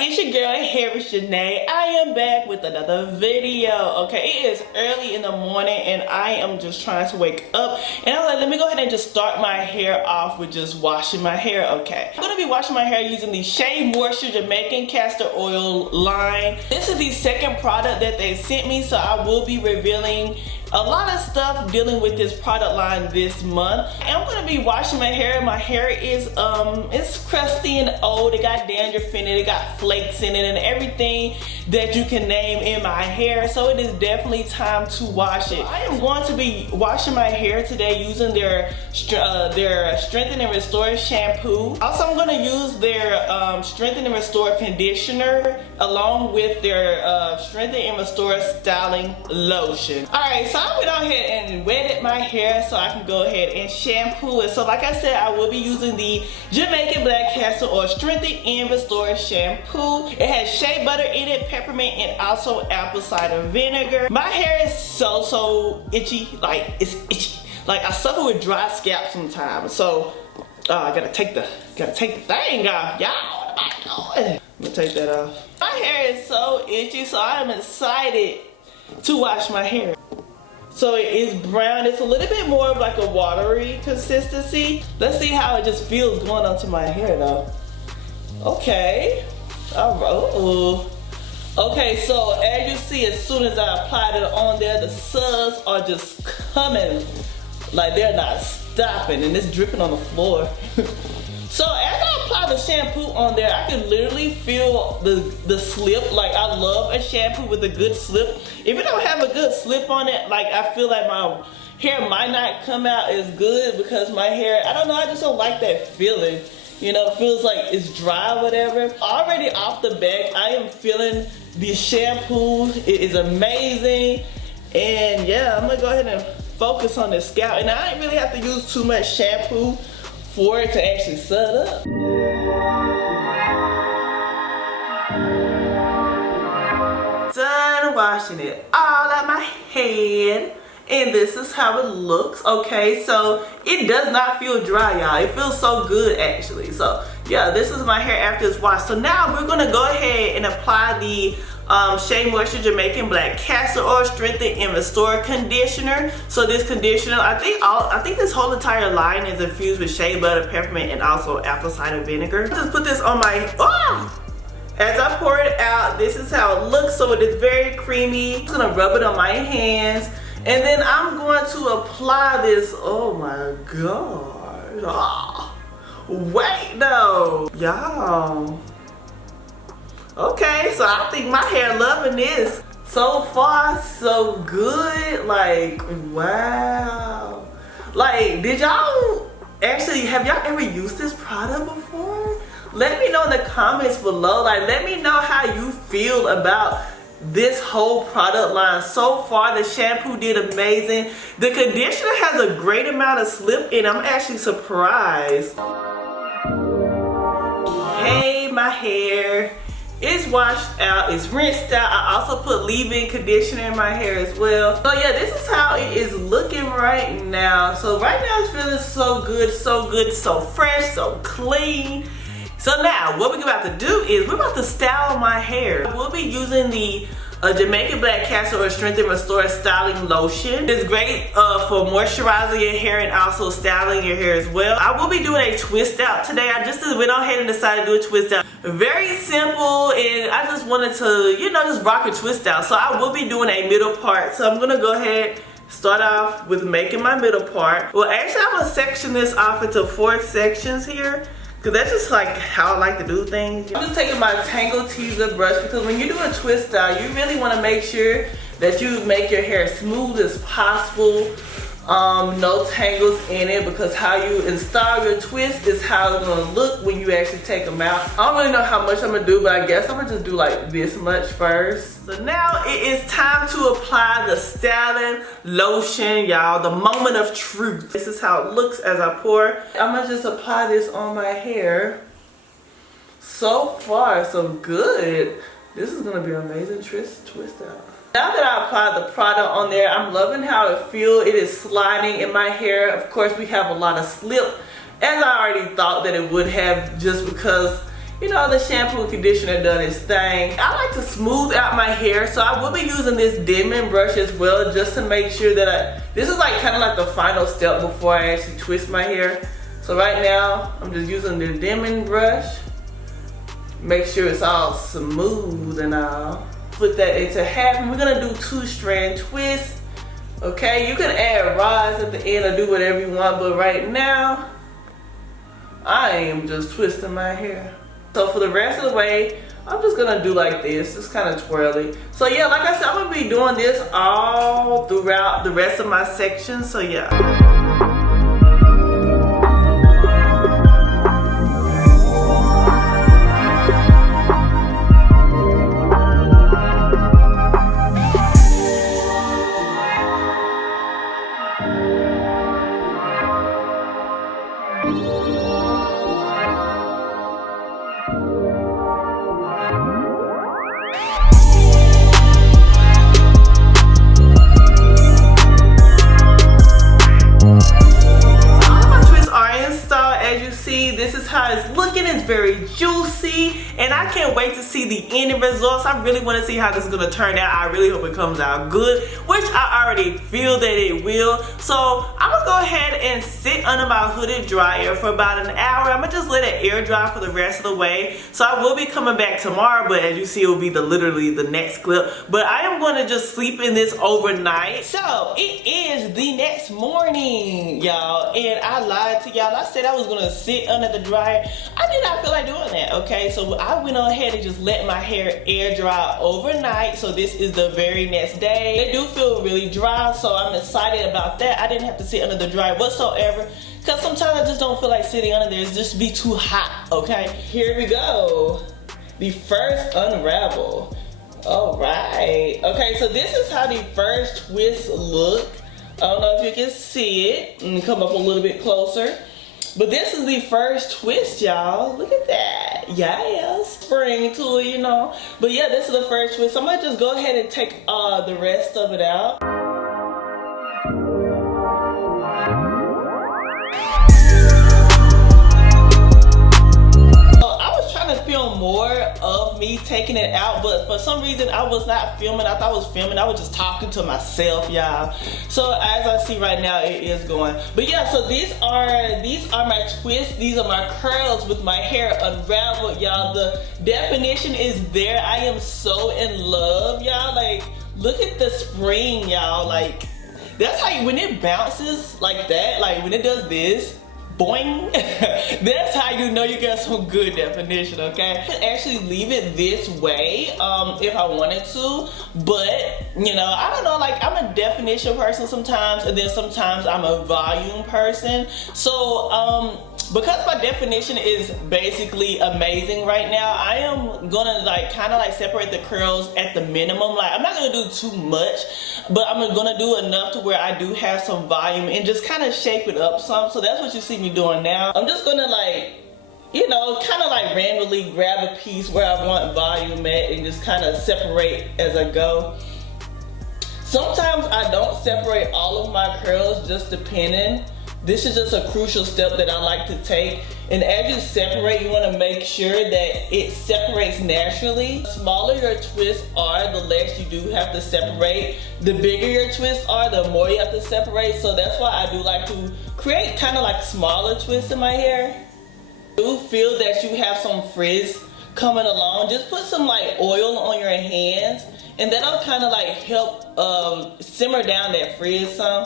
It's your girl, Shea. I am back with another video. Okay, it is early in the morning and I am just trying to wake up. And I'm like, let me go ahead and just start my hair off with just washing my hair, okay? I'm gonna be washing my hair using the Shea Moisture Jamaican Castor Oil line. This is the second product that they sent me, so I will be revealing a lot of stuff dealing with this product line this month. And I'm gonna be washing my hair. My hair is it's crusty and old. It got dandruff in it, it got flakes in it, and everything that you can name in my hair. So it is definitely time to wash it. I am going to be washing my hair today using their Strengthen and Restore shampoo. Also, I'm gonna use their Strengthen and Restore conditioner along with their Strengthen and Restore styling lotion. Alright, so I went on ahead and wetted my hair so I can go ahead and shampoo it. So like I said, I will be using the Jamaican Black Castor Oil Strengthen and Restore shampoo. It has shea butter in it, peppermint, and also apple cider vinegar. My hair is so itchy, like it's itchy. Like I suffer with dry scalp sometimes. So I gotta take the thing off, y'all. What am I doing? Let me take that off. My hair is so itchy, so I'm excited to wash my hair. So it is brown. It's a little bit more of like a watery consistency. Let's see how it just feels going onto my hair though. Okay. Alright. Okay, so as you see, as soon as I applied it on there, the suds are just coming. Like they're not stopping, and it's dripping on the floor. So as I apply the shampoo on there, I can literally feel the slip. Like I love a shampoo with a good slip. If it don't have a good slip on it, like I feel like my hair might not come out as good because my hair, I don't know, I just don't like that feeling. You know, it feels like it's dry or whatever. Already off the bat, I am feeling the shampoo. It is amazing. And yeah, I'm gonna go ahead and focus on the scalp. And I didn't really have to use too much shampoo for it to actually set up. Done washing it all out my head, and this is how it looks. Okay, so it does not feel dry, y'all. It feels so good actually. So yeah, this is my hair after it's washed. So now we're gonna go ahead and apply the Shea Moisture Jamaican Black Castor Oil Strengthen and Restore conditioner. So this conditioner, I think this whole entire line is infused with shea butter, peppermint, and also apple cider vinegar. Just put this on my, as I pour it out, this is how it looks. So it is very creamy. I'm just gonna rub it on my hands, and then I'm going to apply this. Oh my god. Wait though, y'all. Okay, so I think my hair loving this. So far, so good. Like, wow. Like, did y'all actually, have y'all ever used this product before? Let me know in the comments below. Like, let me know how you feel about this whole product line. So far, the shampoo did amazing. The conditioner has a great amount of slip in. I'm actually surprised. Hey, my hair. It's washed out, it's rinsed out. I also put leave-in conditioner in my hair as well. So yeah, this is how it is looking right now. So right now it's feeling so good, so fresh, so clean. So now what we're about to do is we're about to style my hair. We'll be using the Jamaican Black Castor Oil Strengthen and Restore styling lotion. It's great for moisturizing your hair and also styling your hair as well. I will be doing a twist out today. I just went on ahead and decided to do a twist out. Very simple, and I just wanted to, you know, just rock a twist out. So I will be doing a middle part. So I'm gonna go ahead, start off with making my middle part. Well, actually I'm gonna section this off into 4 sections here, because that's just like how I like to do things. I'm just taking my Tangle Teaser brush, because when you do a twist out, you really want to make sure that you make your hair smooth as possible. No tangles in it, because how you install your twist is how it's gonna look when you actually take them out. I don't really know how much I'm gonna do, but I guess I'm gonna just do like this much first. So now it is time to apply the styling lotion, y'all. The moment of truth. This is how it looks as I pour. I'm gonna just apply this on my hair. So far, so good. This is gonna be an amazing twist out. Now that I applied the product on there, I'm loving how it feels. It is sliding in my hair. Of course, we have a lot of slip, as I already thought that it would have, just because you know, the shampoo and conditioner done its thing. I like to smooth out my hair, so I will be using this Demon brush as well, just to make sure that this is like kind of like the final step before I actually twist my hair. So right now, I'm just using the Demon brush. Make sure it's all smooth and all. Put that into half, and we're gonna do 2-strand twists. Okay, you can add rods at the end or do whatever you want, but right now, I am just twisting my hair. So for the rest of the way, I'm just gonna do like this, just kind of twirly. So yeah, like I said, I'm gonna be doing this all throughout the rest of my section, so yeah. This is how it's looking. It's very juicy, and I can't wait to see the ending results. I really want to see how this is going to turn out. I really hope it comes out good, which I already feel that it will. So I'm going to go ahead and sit under my hooded dryer for about an hour. I'm going to just let it air dry for the rest of the way. So I will be coming back tomorrow, but as you see, it will be literally the next clip. But I am going to just sleep in this overnight. So it is the next morning, y'all, and I lied to y'all. I said I was going to sit under the dryer. I did not feel like doing that, okay? So I went on ahead and just let my hair air dry overnight. So this is the very next day. They do feel really dry, so I'm excited about that. I didn't have to sit under the dryer whatsoever, because sometimes I just don't feel like sitting under there. It's just be too hot, okay? Here we go. The first unravel. All right. Okay, so this is how the first twist look. I don't know if you can see it. Let me come up a little bit closer. But this is the first twist, y'all. Look at that. Yeah, spring to it, you know. But yeah, this is the first twist. So I'm gonna just go ahead and take the rest of it out. Film more of me taking it out, but for some reason I was not filming. I thought I was filming. I was just talking to myself, y'all. So as I see right now, it is going. But yeah, so these are my twists. These are my curls with my hair unraveled, y'all. The definition is there. I am so in love, y'all. Like, look at the spring, y'all. Like, that's how when it bounces like that, like when it does this, boing, that's how you know you got some good definition, okay? I could actually leave it this way if I wanted to, but you know, I don't know, like I'm a definition person sometimes, and then sometimes I'm a volume person. So because my definition is basically amazing right now, I am gonna like kind of like separate the curls at the minimum. Like I'm not gonna do too much, but I'm gonna do enough to where I do have some volume and just kind of shape it up some. So that's what you see me doing now. I'm just gonna like, you know, kind of like randomly grab a piece where I want volume at and just kind of separate as I go. Sometimes I don't separate all of my curls, just depending. This is just a crucial step that I like to take. And as you separate, you want to make sure that it separates naturally. The smaller your twists are, the less you do have to separate. The bigger your twists are, the more you have to separate. So that's why I do like to create kind of like smaller twists in my hair. If you feel that you have some frizz coming along, just put some like oil on your hands, and that'll kind of like help simmer down that frizz some.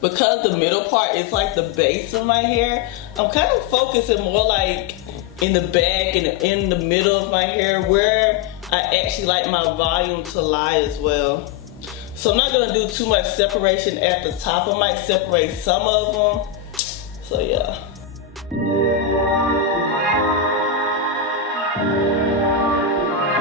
Because the middle part is like the base of my hair, I'm kind of focusing more like in the back and in the middle of my hair where I actually like my volume to lie as well. So I'm not gonna do too much separation at the top. I might separate some of them. So yeah.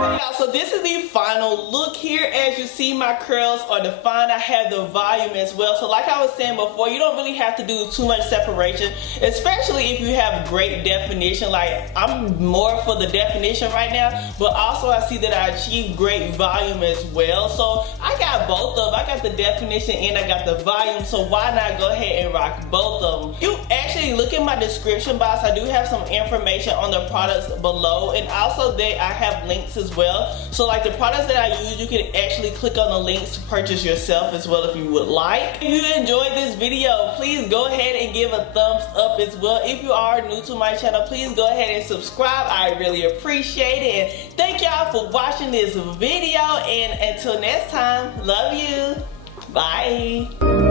Okay, Y'all, so this is the final look here. As you see, my curls are defined. I have the volume as well. So like I was saying before, you don't really have to do too much separation, especially if you have great definition. Like, I'm more for the definition right now, but also I see that I achieve great volume as well. So I got both of them. I got the definition and I got the volume, so why not go ahead and rock both of them? You actually look in my description box. I do have some information on the products below, and also that I have links as well. So like the products that I use, you can actually click on the links to purchase yourself as well if you would like. If you enjoyed this video, please go ahead and give a thumbs up as well. If you are new to my channel, please go ahead and subscribe. I really appreciate it. And thank y'all for watching this video, and until next time, love you. Bye.